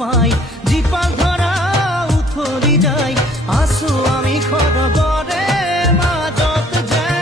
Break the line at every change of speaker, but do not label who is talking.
পাই জিপাল ধরা উথলি যাই। আসু আমি খরগরে মাজত যায়